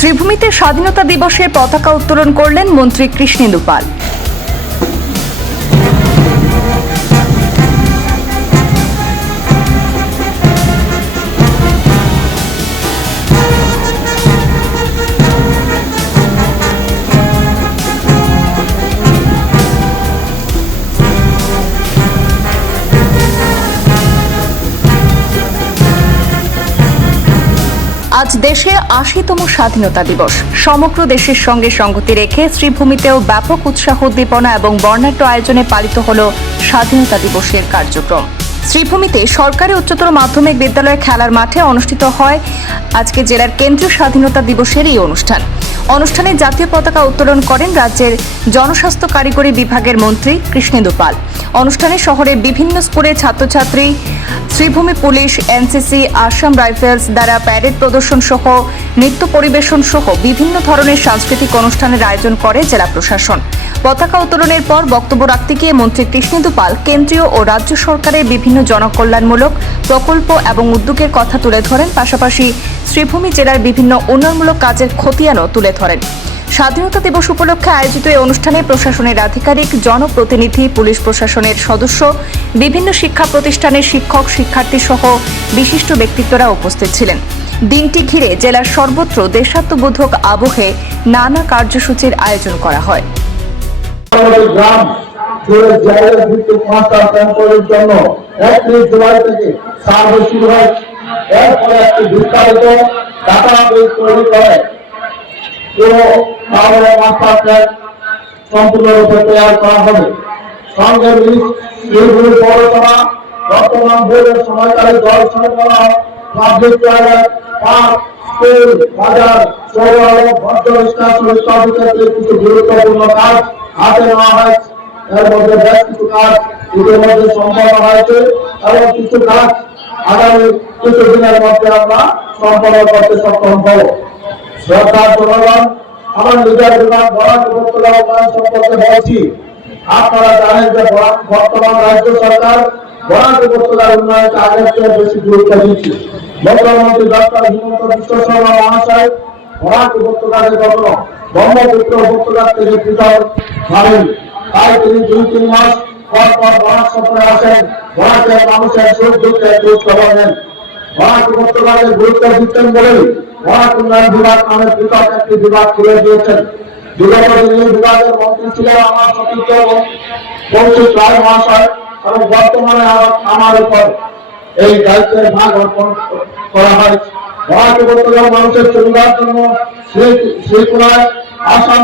শ্রীভূমিতে স্বাধীনতা দিবসের পতাকা উত্তোলন করলেন মন্ত্রী কৃষ্ণেন্দু পাল। আজ দেশে ৮০তম স্বাধীনতা দিবস। সমগ্র দেশের সঙ্গে সংগতি রেখে শ্রীভূমিতেও ব্যাপক উৎসাহ উদ্দীপনা এবং বর্ণাঢ্য আয়োজনে পালিত হল স্বাধীনতা দিবসের কার্যক্রম। শ্রীভূমিতে সরকারি উচ্চতর মাধ্যমিক বিদ্যালয়ের খেলার মাঠে অনুষ্ঠিত হয় আজকে জেলার কেন্দ্রীয় স্বাধীনতা দিবসের এই অনুষ্ঠান। অনুষ্ঠানে জাতীয় পতাকা উত্তোলন করেন রাজ্যের জনস্বাস্থ্য কারিগরি বিভাগের মন্ত্রী কৃষ্ণেন্দু পাল। অনুষ্ঠানে শহরের বিভিন্ন স্কুলের ছাত্রছাত্রী, Sribhumi police, NCC, Assam Rifles দ্বারা প্যারেড প্রদর্শন সহ নৃত্য পরিবেশন সহ বিভিন্ন ধরনের সাংস্কৃতিক অনুষ্ঠানের আয়োজন করে জেলা প্রশাসন। পতাকা উত্তোলনের পর বক্তব্য রাখতে গিয়ে মন্ত্রী কৃষ্ণেন্দু পাল কেন্দ্রীয় ও রাজ্য সরকারের বিভিন্ন জনকল্যাণমূলক প্রকল্প এবং উদ্যোগের কথা তুলে ধরেন, পাশাপাশি শ্রীভূমি জেলার বিভিন্ন উন্নয়নমূলক কাজের খতিয়ানও তুলে ধরেন। স্বাধীনতা দিবস উপলক্ষে আয়োজিত এই অনুষ্ঠানে প্রশাসনের আধিকারিক, জনপ্রতিনিধি, পুলিশ প্রশাসনের সদস্য, বিভিন্ন শিক্ষা প্রতিষ্ঠানের শিক্ষক, শিক্ষার্থী সহ বিশিষ্ট ব্যক্তিত্বরা উপস্থিত ছিলেন। দিনটি ঘিরে জেলার সর্বত্র দেশাত্মবোধক আবহে নানা কার্যসূচির আয়োজন করা হয়। সম্পূর্ণরূপে তৈরি করা হবে। সঙ্গে শ্রীভূমি পৌরসভা বর্তমান বোর্ডের সময়কালে জল সরবরাহ, পাবলিক টয়লেট, পার্ক, স্কুল, বাজার, সৌরালয়, ভদ্র স্টেশন ইত্যাদি ক্ষেত্রে কিছু গুরুত্বপূর্ণ কাজ হাতে নেওয়া হয়েছে। এর মধ্যে বেশ কিছু কাজ ইতিমধ্যে সম্পন্ন হয়েছে এবং কিছু কাজ আগামী কিছু দিনের মধ্যে আমরা সম্পন্ন করতে সক্ষম হব। শ্রদ্ধার জনগণ, আমার নিজের বিভাগ বরাক উপত্যকা উন্নয়ন সম্পর্কে বলছি। আপনারা জানেন যে বর্তমান রাজ্য সরকার বরাক উপত্যকার উন্নয়নকে আগের চেয়ে বেশি গুরুত্ব দিচ্ছে। মুখ্যমন্ত্রী ডক্টর হিমন্ত বিশ্ব শর্মা মহাশয় বরাক উপত্যকাকে কখনো ব্রহ্মপুত্র উপত্যকার থেকে পৃথক ভাবেন। তাই তিনি ২-৩ মাস পর পর বরাক সফরে আসেন, বরাকের মানুষের সুখ দুঃখের খোঁজ খবর নেন। বরাক উপত্যকাকে গুরুত্ব দিচ্ছেন বলেই বরাক উন্নয়ন বিভাগ নামে পৃথক একটি বিভাগ খুলে দিয়েছেন। বিগত দিনে বিভাগের মন্ত্রী ছিলেন আমার সতীর্থ কৌশিক রায় মহাশয় এবং বর্তমানে আমার উপর এই দায়িত্বের ভাগ অর্পণ করা হয়েছে। বরাক উপত্যকার মানুষের সুবিধার জন্য শ্রীপুরায় আসাম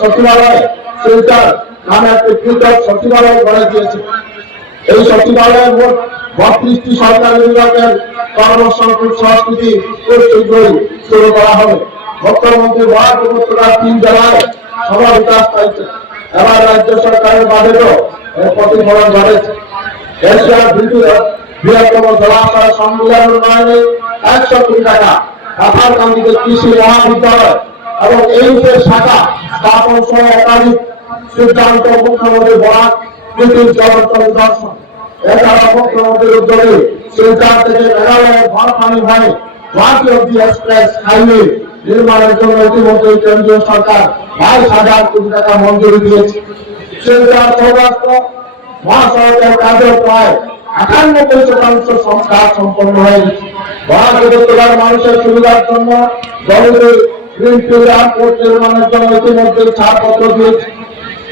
সচিবালয় শিলচর নামে একটি পৃথক সচিবালয় গড়ে দিয়েছে। এই সচিবালয়ের মোট ৩২টি সরকারি বিভাগের কর্মসংস্কৃতি খুব শীঘ্রই শুরু করা হবে। মুখ্যমন্ত্রী বরাক উপত্যকার ৩ জেলায় সভা বিকাশ পাইছে। এবার রাজ্য সরকারের বাজেটও এর প্রতিফলন ঘটেছে। এশিয়ার বৃহত্তম জলাশয় সম্মিলন উন্নয়নে ১০০ কোটি টাকা, রাখালকান্দিতে কৃষি মহাবিদ্যালয় এবং এইমসের শাখা স্থাপন সহ একাধিক সিদ্ধান্ত মুখ্যমন্ত্রী বরাক কৃতির জ্বলন্ত নিদর্শন। এছাড়া মুখ্যমন্ত্রীর উদ্যোগে শিলচর থেকে মেঘালয়ের ভরপানি হয়ে গুয়াহাটি অব্দি এক্সপ্রেস হাইওয়ে নির্মাণের জন্য ইতিমধ্যে কেন্দ্রীয় সরকার ২২,০০০ কোটি টাকা মঞ্জুরি দিয়েছে। শিলচর সৌরাষ্ট্র মহাসড়কের কাজও প্রায় ৯৮% কাজ সম্পন্ন হয়ে গেছে। বরাক উপত্যকার মানুষের সুবিধার জন্য জরুরি গ্রিনফিল্ড এয়ারপোর্ট নির্মাণের জন্য ইতিমধ্যে ছাড়পত্র দিয়েছে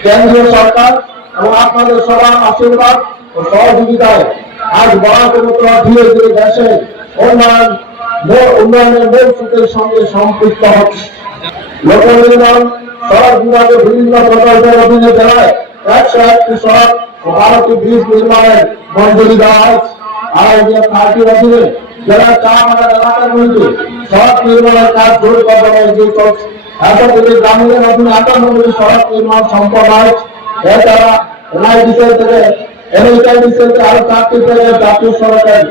কেন্দ্রীয় সরকার এবং আপনাদের সবার আশীর্বাদ ও সহযোগিতায় আজ বরাক উপত্যকা ধীরে ধীরে দেশে উন্নয়নের মূল স্রোতের সঙ্গে সম্পৃক্ত হচ্ছে। লোক নির্মাণ সড়ক বিভাগের বিভিন্ন প্রকল্পের অধীনে জেলায় ১০১টি সড়ক ও ১২টি ব্রিজ নির্মাণের মঞ্জুরি দেওয়া হয়েছে। আইডিয়া-30 অধীনে জেলার ৪ হাজার এলাকাগুলিতে সড়ক নির্মাণের কাজ জোর কদমে এগিয়ে চলছে। এতদিকে গ্রামীণের অধীনে ৫৮টি সড়ক নির্মাণ সম্পন্ন হয়েছে। এছাড়া এনআইডিসিএল থেকে আরো ৪টি জাতীয় সড়কের